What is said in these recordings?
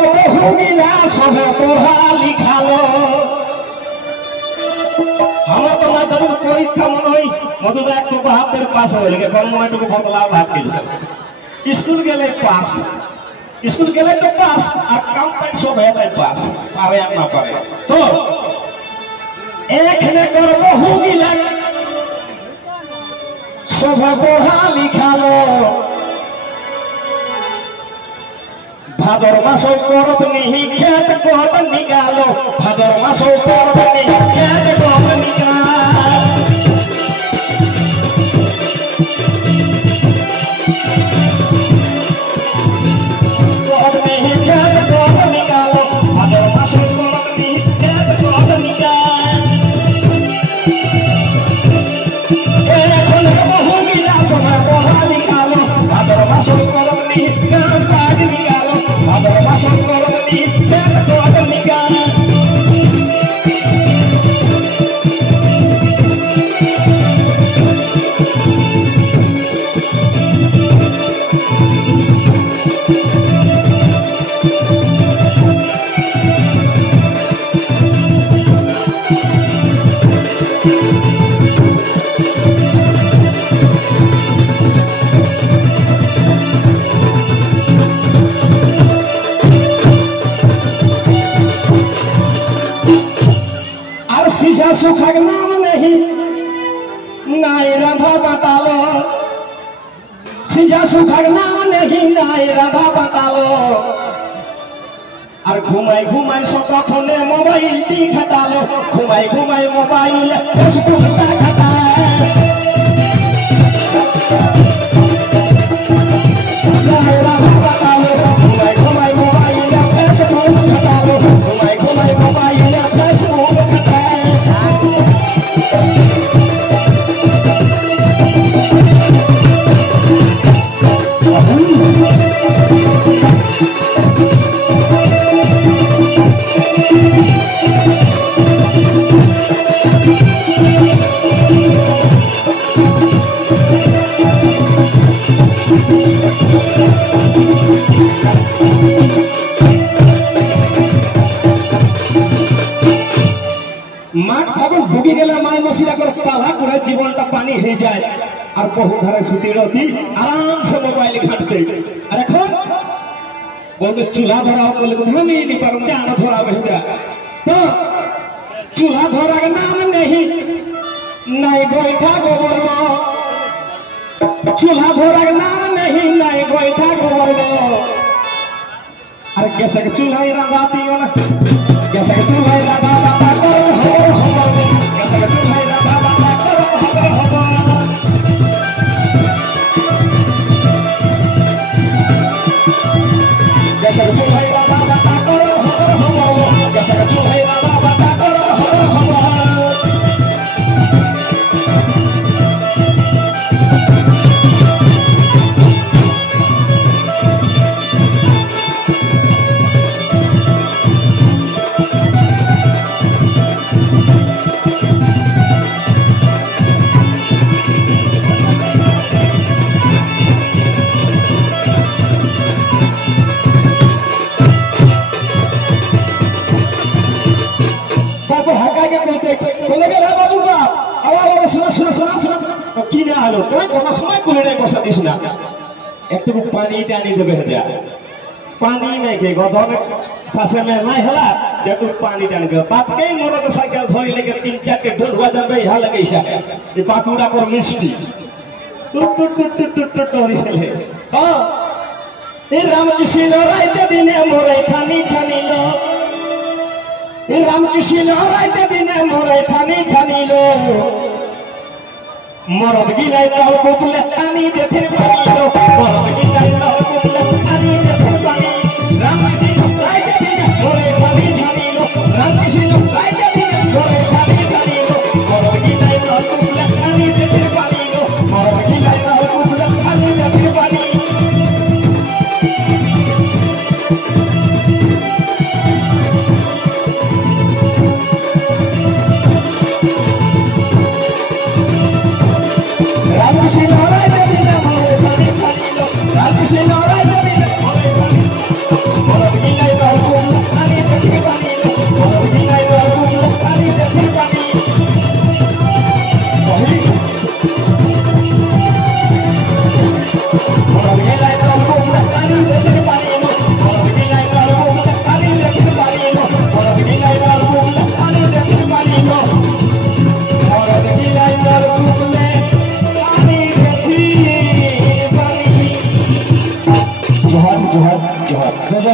বহুগিলা সবে পড়া লিখালো আমরা তো মাধ্যমিক পরীক্ষা মনে হয় মধুদা একটু হাতের পাশ হয়ে গেছে গণমাটুকু বদলাও হাত গেল স্কুল গেলে পাস স্কুল গেলে তো পাস আর কম্পাইট সব হয়ে যায় পাস পারে আর না পারে তো এখানে তোর বহুগিলা সবে পড়া লিখালো ভাদর মাস করত নিহি খেত কত নিকালো ভাদর মাস করত নিহি খেত কত নিকালো কত নিহি খেত কত নিকালো ভাদর মাস করত নিহি খেত কত নিকালো এখন বহুগিলা সবে পড়া লিখালো ভাদর মাস করত নিহি খেত কত নিকালো ভাদর মাস করত নিহি খেত কত নিকালো सुखक नाम नहीं नाय राधा बतालो सीधा सुखक नाम नहीं नाय राधा बतालो और घुमाई घुमाई सोचा फोने मोबाइल ती खटालो घुमाई घुमाई मोबाइल फेसबुक ता खटा नाय राधा बतालो घुमाई घुमाई मोबाइल फेसबुक खटालो घुमाई घुमाई मोबाइल फेसबुक खटा ढुकी गले माय मसीरा कर पाला करे जीवनटा पानी हो जाए और बहु घरे सुती रहती आराम से मोबाइल घाटते अरे खो बोले चूल्हा धराओ बोले हम ही नहीं पर जान थोड़ा भेजा तो चूल्हा धरा का नाम नहीं नहीं गोईठा गोबर चूल्हा धरा का नाम नहीं नहीं गोईठा गोबर अरे कैसे चूल्हा लगाती हो ना कैसे चूल्हा लगाता पानी टानी देवे पानी नहीं के गधर सासे में नहीं हला जटू पानी टानी के बात के मोटरसाइकिल धरी लेके 3-4 के ढोलवा जब यहां लगे छा ई पाकुड़ा पर मिस्टी टुट टुट टुट टुट टुट टोरी चले हां ए रामकृष्ण राइते दिने मोरे खानी खानी लो ए रामकृष्ण राइते दिने मोरे खानी खानी लो मरद गिलाई लाल कोपले पानी देथे पानी लो मरद गिलाई लाल कोपले पानी देथे पानी रामकृष्ण राइते दिने मोरे खानी खानी लो रामकृष्ण राइते दिने मोरे खानी खानी लो मरद गिलाई लाल कोपले पानी देथे पानी लो मरद गिलाई लाल कोपले पानी देथे पानी Raja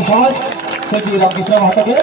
সমাজ সেটি রামকৃষ্ণ মাহাতোকে